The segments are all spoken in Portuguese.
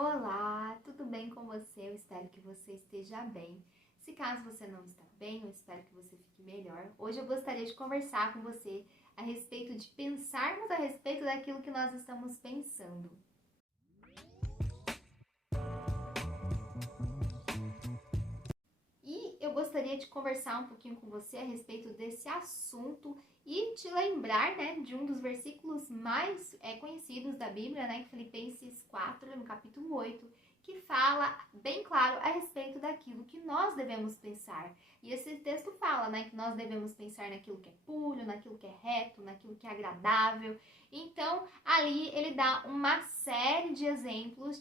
Olá, tudo bem com você? Eu espero que você esteja bem. Se caso você não está bem, eu espero que você fique melhor. Hoje eu gostaria de conversar com você a respeito de pensarmos a respeito daquilo que nós estamos pensando. E eu gostaria de conversar um pouquinho com você a respeito desse assunto e te lembrar, de um dos versículos mais conhecidos da Bíblia, em Filipenses 4, no capítulo 8, que fala bem claro a respeito daquilo que nós devemos pensar. E esse texto fala, que nós devemos pensar naquilo que é puro, naquilo que é reto, naquilo que é agradável. Então, ali ele dá uma série de exemplos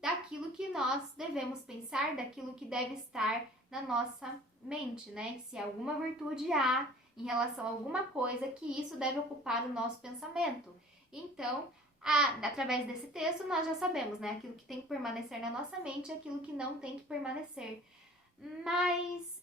daquilo que nós devemos pensar, daquilo que deve estar na nossa mente, Se alguma virtude há em relação a alguma coisa, que isso deve ocupar o nosso pensamento. Então, através desse texto, nós já sabemos, aquilo que tem que permanecer na nossa mente e aquilo que não tem que permanecer. Mas,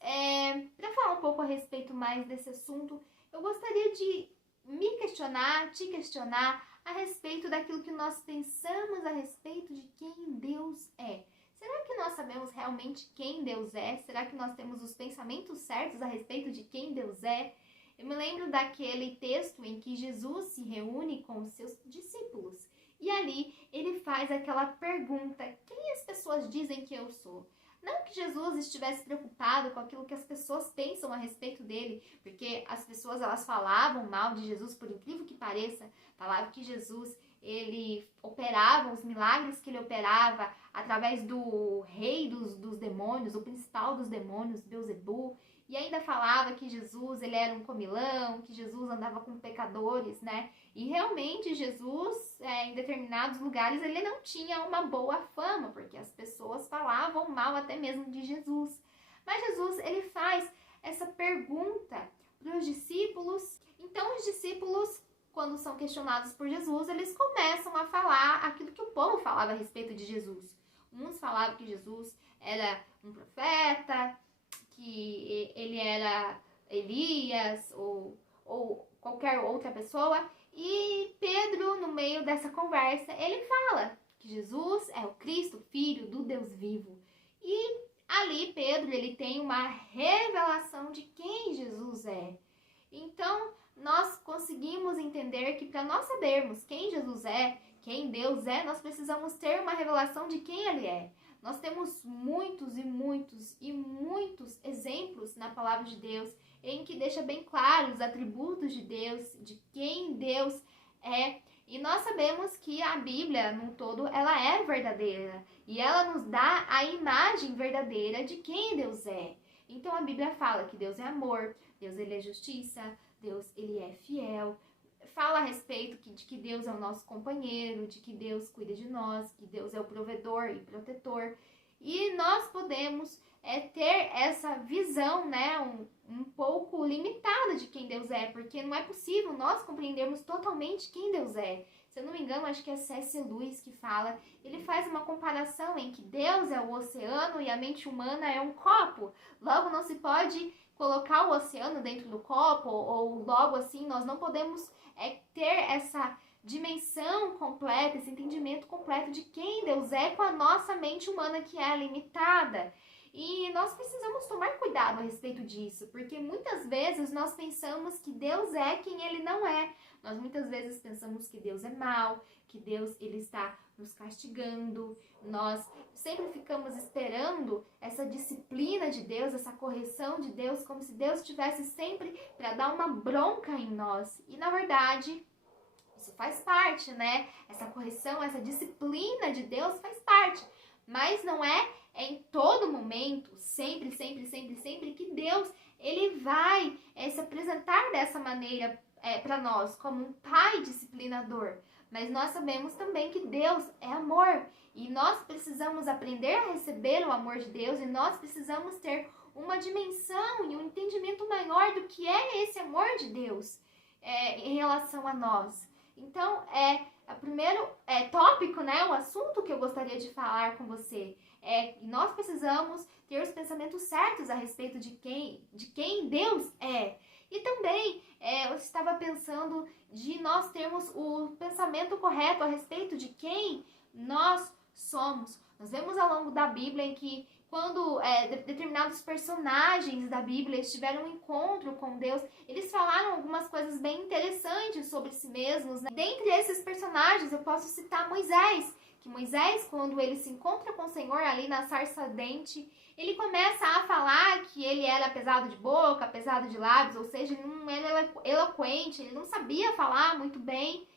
para falar um pouco a respeito mais desse assunto, eu gostaria de me questionar, te questionar a respeito daquilo que nós pensamos a respeito de quem Deus é. Será que nós sabemos realmente quem Deus é? Será que nós temos os pensamentos certos a respeito de quem Deus é? Eu me lembro daquele texto em que Jesus se reúne com os seus discípulos. E ali ele faz aquela pergunta: quem as pessoas dizem que eu sou? Não que Jesus estivesse preocupado com aquilo que as pessoas pensam a respeito dele, porque as pessoas elas falavam mal de Jesus, por incrível que pareça, falavam que Jesus ele operava os milagres que ele operava através do rei dos demônios, o principal dos demônios, Beelzebul, e ainda falava que Jesus ele era um comilão, que Jesus andava com pecadores, E realmente Jesus, em determinados lugares, ele não tinha uma boa fama, porque as pessoas falavam mal até mesmo de Jesus. Mas Jesus, ele faz essa pergunta para os discípulos. Então, os discípulos, quando são questionados por Jesus, eles começam a falar aquilo que o povo falava a respeito de Jesus. Uns falavam que Jesus era um profeta, que ele era Elias ou qualquer outra pessoa. E Pedro, no meio dessa conversa, ele fala que Jesus é o Cristo, Filho do Deus vivo. E ali Pedro, ele tem uma revelação de quem Jesus é. Então, nós conseguimos entender que para nós sabermos quem Jesus é, quem Deus é, nós precisamos ter uma revelação de quem Ele é. Nós temos muitos e muitos e muitos exemplos na palavra de Deus em que deixa bem claro os atributos de Deus, de quem Deus é. E nós sabemos que a Bíblia, num todo, ela é verdadeira. E ela nos dá a imagem verdadeira de quem Deus é. Então a Bíblia fala que Deus é amor, Deus ele é justiça, Deus ele é fiel. Fala a respeito de que Deus é o nosso companheiro, de que Deus cuida de nós, que Deus é o provedor e protetor. E nós podemos ter essa visão, um pouco limitada de quem Deus é, porque não é possível nós compreendermos totalmente quem Deus é. Se eu não me engano, acho que é C.S. Lewis que fala, ele faz uma comparação em que Deus é o oceano e a mente humana é um copo. Logo, não se pode colocar o oceano dentro do copo, ou logo assim, nós não podemos ter essa dimensão completa, esse entendimento completo de quem Deus é com a nossa mente humana que é limitada. E nós precisamos tomar cuidado a respeito disso, porque muitas vezes nós pensamos que Deus é quem Ele não é. Nós muitas vezes pensamos que Deus é mau, que Deus ele está nos castigando. Nós sempre ficamos esperando essa disciplina de Deus, essa correção de Deus, como se Deus estivesse sempre para dar uma bronca em nós. E na verdade, isso faz parte, Essa correção, essa disciplina de Deus faz parte. Mas não é em todo momento, sempre que Deus ele vai se apresentar dessa maneira para nós, como um pai disciplinador. Mas nós sabemos também que Deus é amor. E nós precisamos aprender a receber o amor de Deus. E nós precisamos ter uma dimensão e um entendimento maior do que é esse amor de Deus em relação a nós. Então, o primeiro tópico, o assunto que eu gostaria de falar com você é que nós precisamos ter os pensamentos certos a respeito de quem Deus é. E também eu estava pensando de nós termos o pensamento correto a respeito de quem nós somos. Nós vemos ao longo da Bíblia em que quando determinados personagens da Bíblia tiveram um encontro com Deus, eles falaram algumas coisas bem interessantes sobre si mesmos, né? Dentre esses personagens, eu posso citar Moisés, que Moisés, quando ele se encontra com o Senhor ali na sarça ardente, ele começa a falar que ele era pesado de boca, pesado de lábios, ou seja, ele não era eloquente, ele não sabia falar muito bem.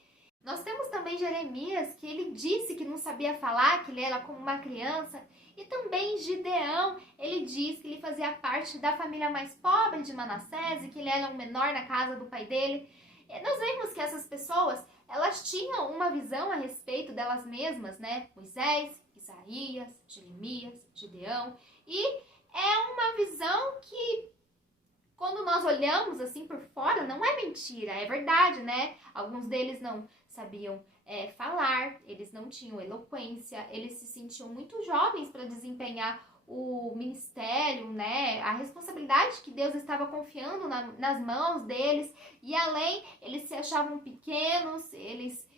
Nós temos também Jeremias, que ele disse que não sabia falar, que ele era como uma criança. E também Gideão, ele diz que ele fazia parte da família mais pobre de Manassés e que ele era o menor na casa do pai dele. E nós vemos que essas pessoas, elas tinham uma visão a respeito delas mesmas, né? Moisés, Isaías, Jeremias, Gideão. E é uma visão que, quando nós olhamos assim por fora, não é mentira, é verdade, né? Alguns deles não sabiam falar, eles não tinham eloquência, eles se sentiam muito jovens para desempenhar o ministério, né? A responsabilidade que Deus estava confiando nas mãos deles, e além, eles se achavam pequenos, eles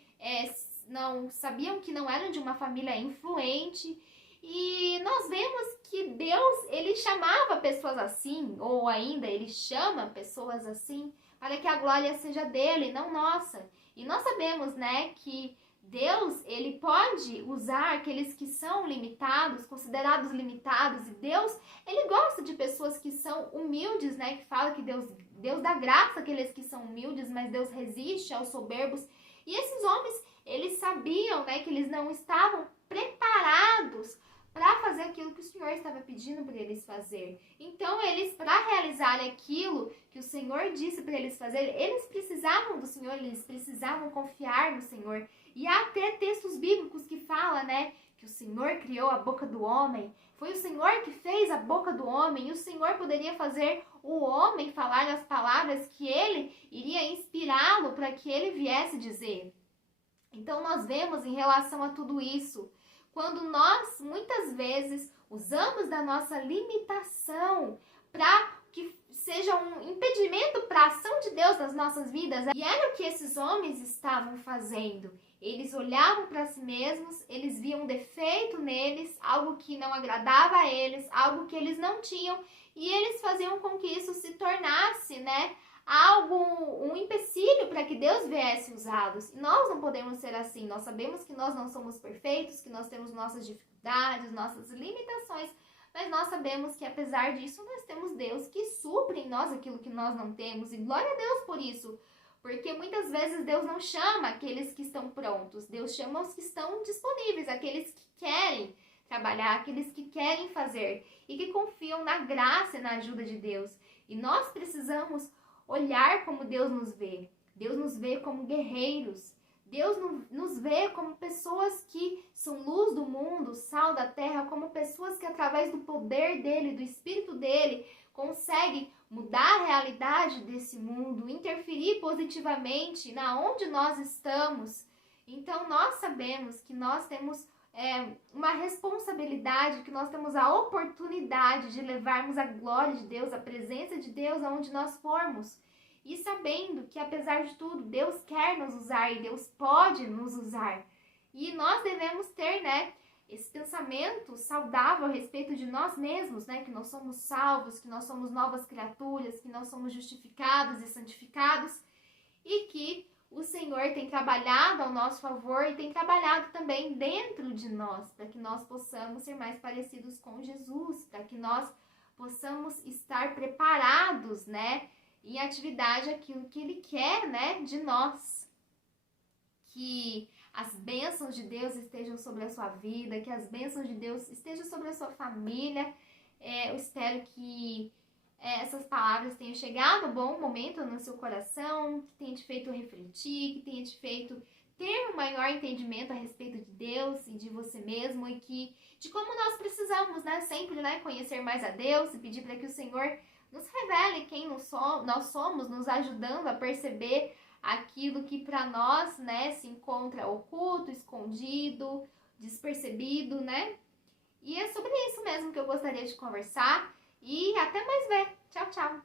não sabiam que não eram de uma família influente. E nós vemos que Deus, ele chamava pessoas assim, ou ainda ele chama pessoas assim, para que a glória seja dele, não nossa. E nós sabemos, né, que Deus, ele pode usar aqueles que são limitados, considerados limitados, e Deus, ele gosta de pessoas que são humildes, né, que fala que Deus dá graça àqueles que são humildes, mas Deus resiste aos soberbos. E esses homens, eles sabiam, né, que eles não estavam preparados para fazer aquilo que o Senhor estava pedindo para eles fazer. Então, eles, para realizar aquilo que o Senhor disse para eles fazer, eles precisavam do Senhor, eles precisavam confiar no Senhor. E há até textos bíblicos que falam, né, que o Senhor criou a boca do homem. Foi o Senhor que fez a boca do homem, e o Senhor poderia fazer o homem falar as palavras que ele iria inspirá-lo para que ele viesse dizer. Então, nós vemos em relação a tudo isso, quando nós, muitas vezes, usamos da nossa limitação para que seja um impedimento para a ação de Deus nas nossas vidas. E era o que esses homens estavam fazendo. Eles olhavam para si mesmos, eles viam defeito neles, algo que não agradava a eles, algo que eles não tinham, e eles faziam com que isso se tornasse, né, um empecilho para que Deus viesse usá-los. E nós não podemos ser assim. Nós sabemos que nós não somos perfeitos, que nós temos nossas dificuldades, nossas limitações, mas nós sabemos que, apesar disso, nós temos Deus que supre em nós aquilo que nós não temos. E glória a Deus por isso, porque muitas vezes Deus não chama aqueles que estão prontos, Deus chama os que estão disponíveis, aqueles que querem trabalhar, aqueles que querem fazer e que confiam na graça e na ajuda de Deus. E nós precisamos olhar como Deus nos vê. Deus nos vê como guerreiros. Deus nos vê como pessoas que são luz do mundo, sal da terra, como pessoas que, através do poder dele, do Espírito dele, conseguem mudar a realidade desse mundo, interferir positivamente na onde nós estamos. Então, nós sabemos que nós temos uma responsabilidade, que nós temos a oportunidade de levarmos a glória de Deus, a presença de Deus aonde nós formos. E sabendo que, apesar de tudo, Deus quer nos usar e Deus pode nos usar. E nós devemos ter, né, esse pensamento saudável a respeito de nós mesmos, né, que nós somos salvos, que nós somos novas criaturas, que nós somos justificados e santificados, e que o Senhor tem trabalhado ao nosso favor e tem trabalhado também dentro de nós, para que nós possamos ser mais parecidos com Jesus, para que nós possamos estar preparados, né, em atividade aquilo que Ele quer, né, de nós. Que as bênçãos de Deus estejam sobre a sua vida, que as bênçãos de Deus estejam sobre a sua família. Eu espero que essas palavras tenham chegado a bom momento no seu coração, que tenha te feito refletir, que tenha te feito ter um maior entendimento a respeito de Deus e de você mesmo, e que de como nós precisamos, né, sempre, né, conhecer mais a Deus e pedir para que o Senhor nos revele quem nós somos, nos ajudando a perceber aquilo que para nós, né, se encontra oculto, escondido, despercebido, né? E é sobre isso mesmo que eu gostaria de conversar. E até mais ver. Tchau, tchau!